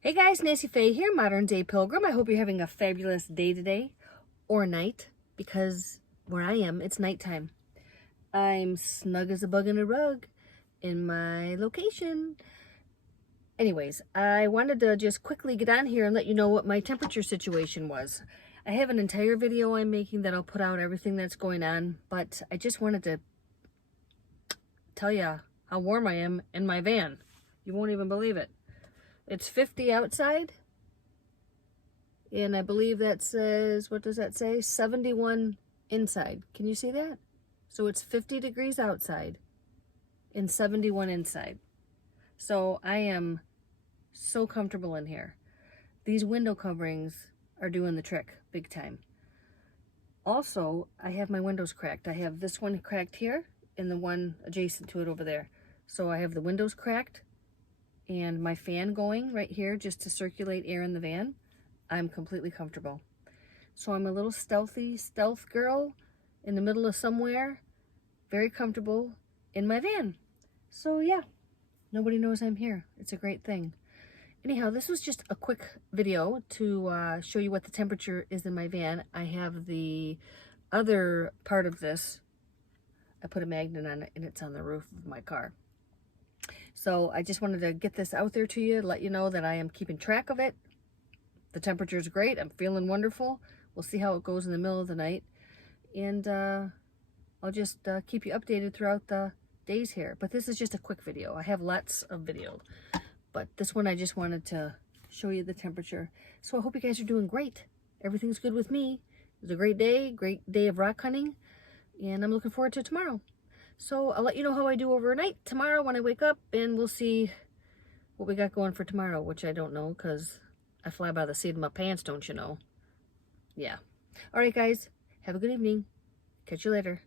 Hey guys, Nancy Faye here, Modern Day Pilgrim. I hope you're having a fabulous day today, or night, because where I am, it's nighttime. I'm snug as a bug in a rug in my location. Anyways, I wanted to just quickly get on here and let you know what my temperature situation was. I have an entire video I'm making that I'll put out everything that's going on, but I just wanted to tell you how warm I am in my van. You won't even believe it. It's 50 outside, and I believe that says, what does that say? 71 inside. Can you see that? So it's 50 degrees outside and 71 inside. So I am so comfortable in here. These window coverings are doing the trick big time. Also, I have my windows cracked. I have this one cracked here and the one adjacent to it over there. So I have the windows cracked and my fan going right here just to circulate air in the van. I'm completely comfortable. So I'm a little stealth girl in the middle of somewhere, very comfortable in my van. So yeah, nobody knows I'm here. It's a great thing. Anyhow, this was just a quick video to show you what the temperature is in my van. I have the other part of this. I put a magnet on it and it's on the roof of my car. So I just wanted to get this out there to you, let you know that I am keeping track of it. The temperature is great. I'm feeling wonderful. We'll see how it goes in the middle of the night. And I'll just keep you updated throughout the days here. But this is just a quick video. I have lots of video. But this one I just wanted to show you the temperature. So I hope you guys are doing great. Everything's good with me. It was a great day of rock hunting. And I'm looking forward to tomorrow. So I'll let you know how I do overnight tomorrow when I wake up, and we'll see what we got going for tomorrow, which I don't know because I fly by the seat of my pants, don't you know? Yeah. All right, guys. Have a good evening. Catch you later.